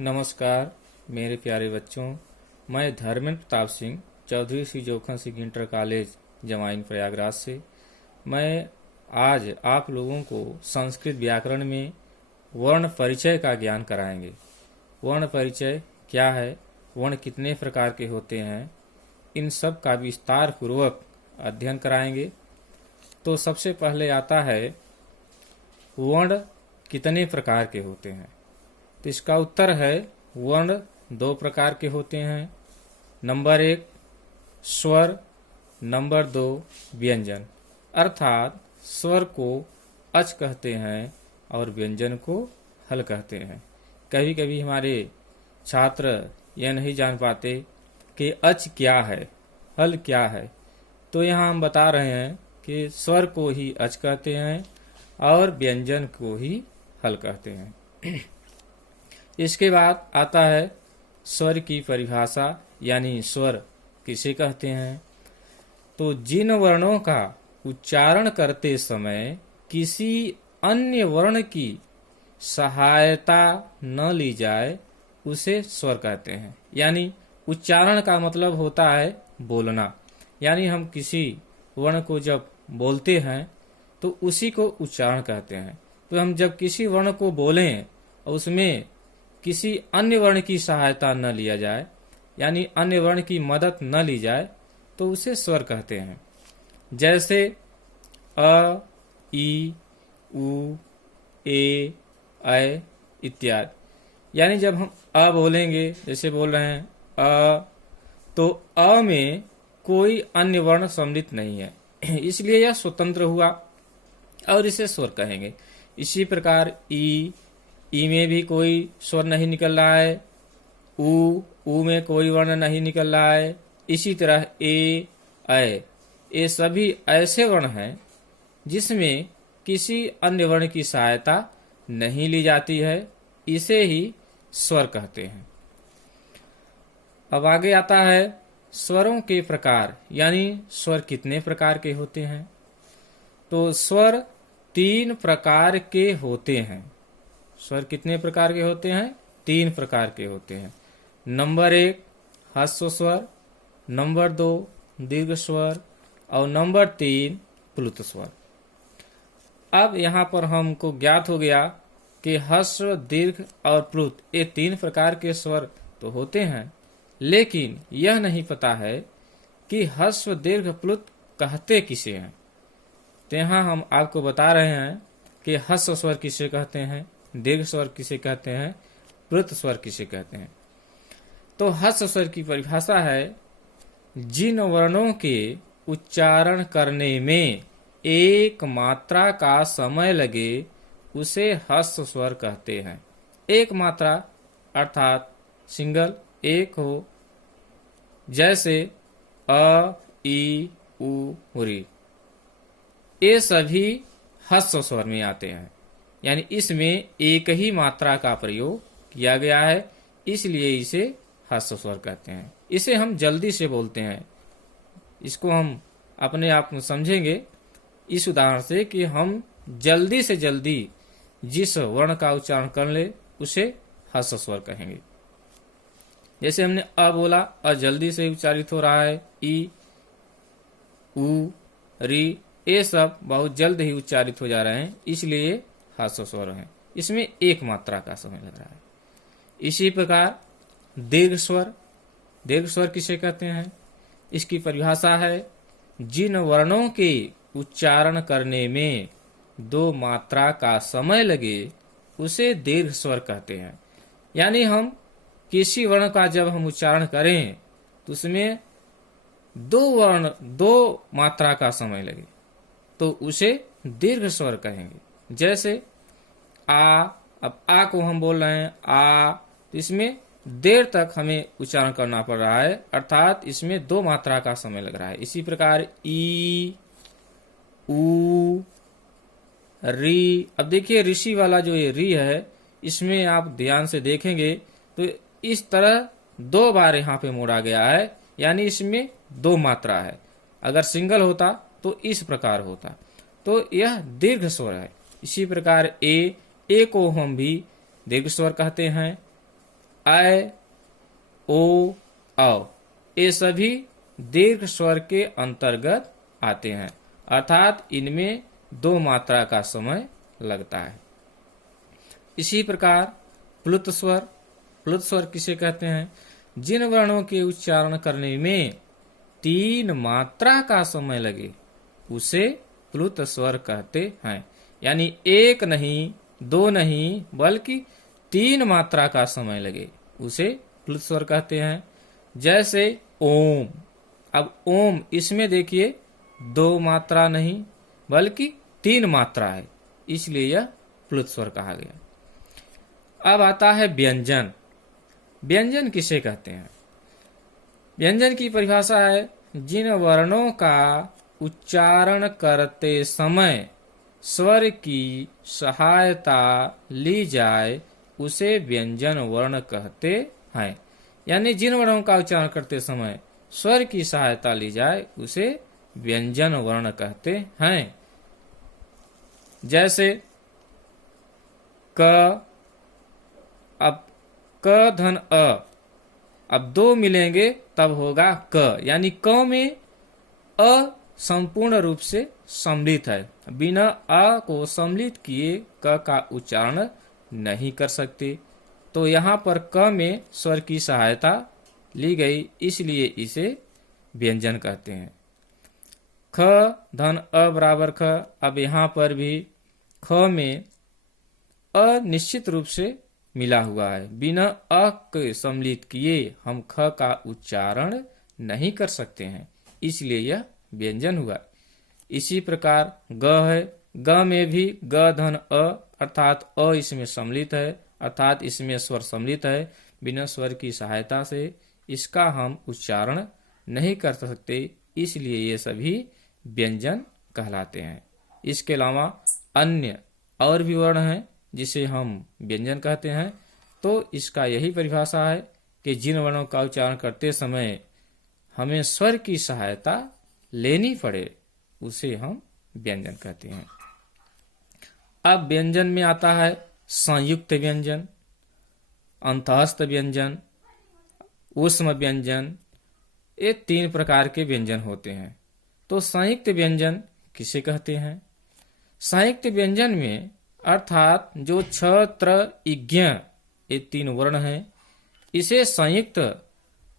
नमस्कार मेरे प्यारे बच्चों। मैं धर्मेंद्र प्रताप सिंह चौधरी श्री जोखन सिंह इंटर कॉलेज जमाइन प्रयागराज से मैं आज आप लोगों को संस्कृत व्याकरण में वर्ण परिचय का ज्ञान कराएंगे। वर्ण परिचय क्या है, वर्ण कितने प्रकार के होते हैं, इन सब का विस्तार पूर्वक अध्ययन कराएंगे। तो सबसे पहले आता है वर्ण कितने प्रकार के होते हैं। तो इसका उत्तर है वर्ण दो प्रकार के होते हैं। नंबर 1 स्वर, नंबर 2 व्यंजन। अर्थात स्वर को अच कहते हैं और व्यंजन को हल कहते हैं। कभी कभी हमारे छात्र यह नहीं जान पाते कि अच क्या है, हल क्या है। तो यहाँ हम बता रहे हैं कि स्वर को ही अच कहते हैं और व्यंजन को ही हल कहते हैं। इसके बाद आता है स्वर की परिभाषा, यानी स्वर किसे कहते हैं। तो जिन वर्णों का उच्चारण करते समय किसी अन्य वर्ण की सहायता न ली जाए उसे स्वर कहते हैं। यानी उच्चारण का मतलब होता है बोलना, यानी हम किसी वर्ण को जब बोलते हैं तो उसी को उच्चारण कहते हैं। तो हम जब किसी वर्ण को बोलें और उसमें किसी अन्य वर्ण की सहायता न लिया जाए, यानी अन्य वर्ण की मदद न ली जाए, तो उसे स्वर कहते हैं। जैसे अ, ई, उ, ए, ऐ इत्यादि। यानी जब हम अ बोलेंगे, जैसे बोल रहे हैं अ, तो अ में कोई अन्य वर्ण सम्मिलित नहीं है, इसलिए यह स्वतंत्र हुआ और इसे स्वर कहेंगे। इसी प्रकार ई में भी कोई स्वर नहीं निकल रहा है, उ में कोई वर्ण नहीं निकल रहा है। इसी तरह ए, ऐ, ये सभी ऐसे वर्ण हैं जिसमें किसी अन्य वर्ण की सहायता नहीं ली जाती है, इसे ही स्वर कहते हैं। अब आगे आता है स्वरों के प्रकार, यानी स्वर कितने प्रकार के होते हैं। तो स्वर 3 प्रकार के होते हैं। स्वर कितने प्रकार के होते हैं? 3 प्रकार के होते हैं। नंबर 1 ह्रस्व स्वर, नंबर 2 दीर्घ स्वर और नंबर 3 प्लुत स्वर। अब यहाँ पर हमको ज्ञात हो गया कि ह्रस्व, दीर्घ और प्लुत ये 3 प्रकार के स्वर तो होते हैं, लेकिन यह नहीं पता है कि ह्रस्व, दीर्घ, प्लुत कहते किसे हैं। तो यहाँ हम आपको बता रहे हैं कि ह्रस्व स्वर किसे कहते हैं, दीर्घ स्वर किसे कहते हैं, प्लुत स्वर किसे कहते हैं। तो ह्रस्व स्वर की परिभाषा है जिन वर्णों के उच्चारण करने में एक मात्रा का समय लगे उसे ह्रस्व स्वर कहते हैं। एक मात्रा अर्थात सिंगल, एक हो, जैसे अ, ई, उ, री, ये सभी ह्रस्व स्वर में आते हैं। यानी इसमें एक ही मात्रा का प्रयोग किया गया है, इसलिए इसे ह्रस्व स्वर कहते हैं। इसे हम जल्दी से बोलते हैं। इसको हम अपने आप में समझेंगे इस उदाहरण से कि हम जल्दी से जल्दी जिस वर्ण का उच्चारण कर ले उसे ह्रस्व स्वर कहेंगे। जैसे हमने अ बोला, अ जल्दी से उच्चारित हो रहा है। ई, उ, री, ये सब बहुत जल्द ही उच्चारित हो जा रहे हैं, इसलिए ह्रस्व स्वर है। इसमें एक मात्रा का समय लग रहा है। इसी प्रकार दीर्घ स्वर, दीर्घ स्वर किसे कहते हैं? इसकी परिभाषा है जिन वर्णों के उच्चारण करने में 2 मात्रा का समय लगे उसे दीर्घ स्वर कहते हैं। यानी हम किसी वर्ण का जब हम उच्चारण करें तो उसमें 2 मात्रा का समय लगे तो उसे दीर्घ स्वर कहेंगे। जैसे आ, अब आ को हम बोल रहे हैं आ, तो इसमें देर तक हमें उच्चारण करना पड़ रहा है, अर्थात इसमें 2 मात्रा का समय लग रहा है। इसी प्रकार ई, उ, री। अब देखिए ऋषि वाला जो ये री है, इसमें आप ध्यान से देखेंगे तो इस तरह 2 बार यहाँ पे मोड़ा गया है, यानी इसमें 2 मात्रा है। अगर सिंगल होता तो इस प्रकार होता, तो यह दीर्घ स्वर है। इसी प्रकार ए को हम भी दीर्घ स्वर कहते हैं। ऐ, ओ, औ, ये सभी दीर्घ स्वर के अंतर्गत आते हैं, अर्थात इनमें 2 मात्रा का समय लगता है। इसी प्रकार प्लुत स्वर किसे कहते हैं? जिन वर्णों के उच्चारण करने में 3 मात्रा का समय लगे उसे प्लुत स्वर कहते हैं। यानी 1 नहीं, 2 नहीं, बल्कि 3 मात्रा का समय लगे उसे प्लुत स्वर कहते हैं। जैसे ओम। अब ओम, इसमें देखिए 2 मात्रा नहीं बल्कि 3 मात्रा है, इसलिए यह प्लुत स्वर कहा गया। अब आता है व्यंजन। व्यंजन किसे कहते हैं? व्यंजन की परिभाषा है जिन वर्णों का उच्चारण करते समय स्वर की सहायता ली जाए उसे व्यंजन वर्ण कहते हैं। यानी जिन वर्णों का उच्चारण करते समय स्वर की सहायता ली जाए उसे व्यंजन वर्ण कहते हैं। जैसे क, अब क धन अ, अब 2 मिलेंगे तब होगा क, यानी क में अ संपूर्ण रूप से सम्मिलित है, बिना अ को सम्मिलित किए क का उच्चारण नहीं कर सकते। तो यहाँ पर क में स्वर की सहायता ली गई, इसलिए इसे व्यंजन कहते हैं। ख धन अ बराबर ख, अब यहाँ पर भी ख में अ निश्चित रूप से मिला हुआ है, बिना अ के सम्मिलित किए हम ख का उच्चारण नहीं कर सकते हैं, इसलिए यह व्यंजन हुआ। इसी प्रकार ग है, ग में भी ग धन अ, अर्थात अ इसमें सम्मिलित है, अर्थात इसमें स्वर सम्मिलित है, बिना स्वर की सहायता से इसका हम उच्चारण नहीं कर सकते, इसलिए ये सभी व्यंजन कहलाते हैं। इसके अलावा अन्य और भी वर्ण हैं जिसे हम व्यंजन कहते हैं। तो इसका यही परिभाषा है कि जिन वर्णों का उच्चारण करते समय हमें स्वर की सहायता लेनी पड़े उसे हम व्यंजन कहते हैं। अब व्यंजन में आता है संयुक्त व्यंजन, अंतःस्थ व्यंजन, ऊष्म व्यंजन। ये 3 प्रकार के व्यंजन होते हैं। तो संयुक्त व्यंजन किसे कहते हैं? संयुक्त व्यंजन में अर्थात जो छ, त्र, इज्ञ ये 3 वर्ण हैं, इसे संयुक्त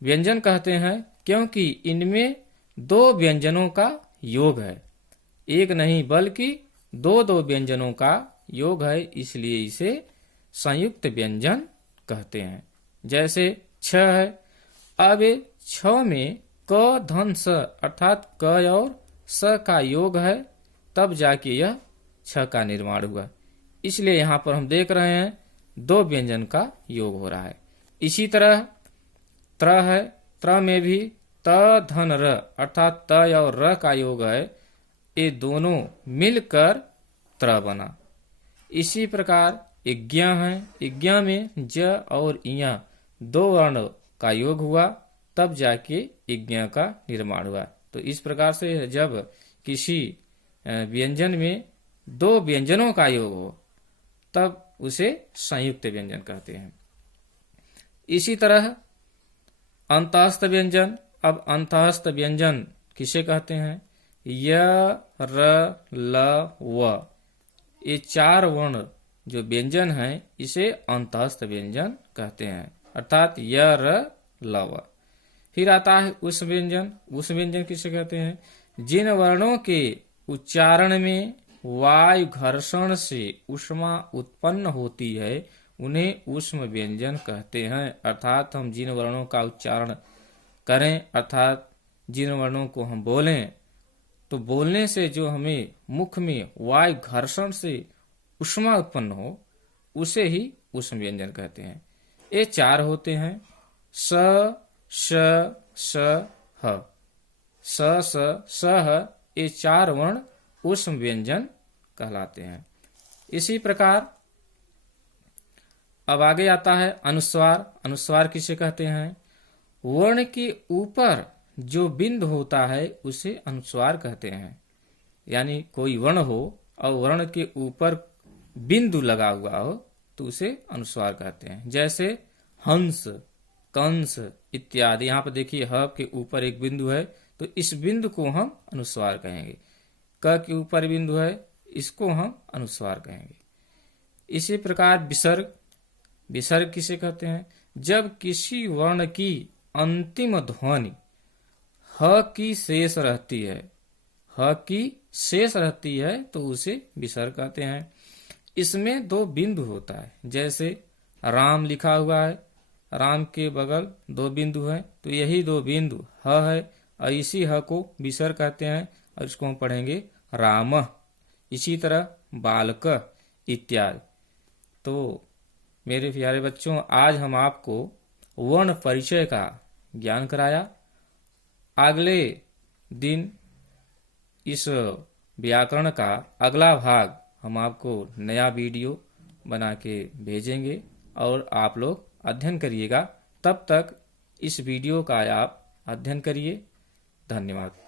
व्यंजन कहते हैं क्योंकि इनमें 2 व्यंजनों का योग है, एक नहीं बल्कि 2 व्यंजनों का योग है, इसलिए इसे संयुक्त व्यंजन कहते हैं। जैसे छ है, अब छ में क धन स अर्थात क और स का योग है, तब जाके यह छ का निर्माण हुआ, इसलिए यहाँ पर हम देख रहे हैं 2 व्यंजन का योग हो रहा है। इसी तरह त्र है, त्र में भी त धन र अर्थात त और र का योग है, ये दोनों मिलकर त्र बना। इसी प्रकार इज्ञ है, इज्ञ में ज और इया 2 वर्ण का योग हुआ, तब जाके इज्ञ का निर्माण हुआ। तो इस प्रकार से जब किसी व्यंजन में 2 व्यंजनों का योग हो तब उसे संयुक्त व्यंजन कहते हैं। इसी तरह अंतःस्थ व्यंजन। अब अंतःस्थ व्यंजन किसे कहते हैं? य, र, ल, व, ये 4 वर्ण जो व्यंजन हैं इसे अंतःस्थ व्यंजन कहते हैं, अर्थात य, र, ल, व। फिर आता है उष्म व्यंजन। उष्म व्यंजन किसे कहते हैं? जिन वर्णों के उच्चारण में वायु घर्षण से ऊष्मा उत्पन्न होती है उन्हें उष्म व्यंजन कहते हैं। अर्थात हम जिन वर्णों का उच्चारण करें, अर्थात जिन वर्णों को हम बोलें, तो बोलने से जो हमें मुख में वायु घर्षण से ऊष्मा उत्पन्न हो उसे ही उष्म व्यंजन कहते हैं। ये 4 होते हैं, स, श, स, ह। स, स, स, ह, ये 4 वर्ण उष्म व्यंजन कहलाते हैं। इसी प्रकार अब आगे आता है अनुस्वार। अनुस्वार किसे कहते हैं? वर्ण के ऊपर जो बिंदु होता है उसे अनुस्वार कहते हैं। यानी कोई वर्ण हो और वर्ण के ऊपर बिंदु लगा हुआ हो तो उसे अनुस्वार कहते हैं। जैसे हंस, कंस इत्यादि। यहाँ पर देखिए ह के ऊपर एक बिंदु है, तो इस बिंदु को हम अनुस्वार कहेंगे। क के ऊपर बिंदु है, इसको हम अनुस्वार कहेंगे। इसी प्रकार विसर्ग, विसर्ग किसे कहते हैं? जब किसी वर्ण की अंतिम ध्वनि ह की शेष रहती है, ह की शेष रहती है तो उसे विसर्ग कहते हैं। इसमें दो बिंदु होता है, जैसे राम लिखा हुआ है, राम के बगल दो बिंदु हैं, तो यही दो बिंदु ह है और इसी ह को विसर्ग कहते हैं और इसको हम पढ़ेंगे राम। इसी तरह बालक इत्यादि। तो मेरे प्यारे बच्चों, आज हम आपको वर्ण परिचय का ज्ञान कराया। अगले दिन इस व्याकरण का अगला भाग हम आपको नया वीडियो बना के भेजेंगे और आप लोग अध्ययन करिएगा। तब तक इस वीडियो का आप अध्ययन करिए। धन्यवाद।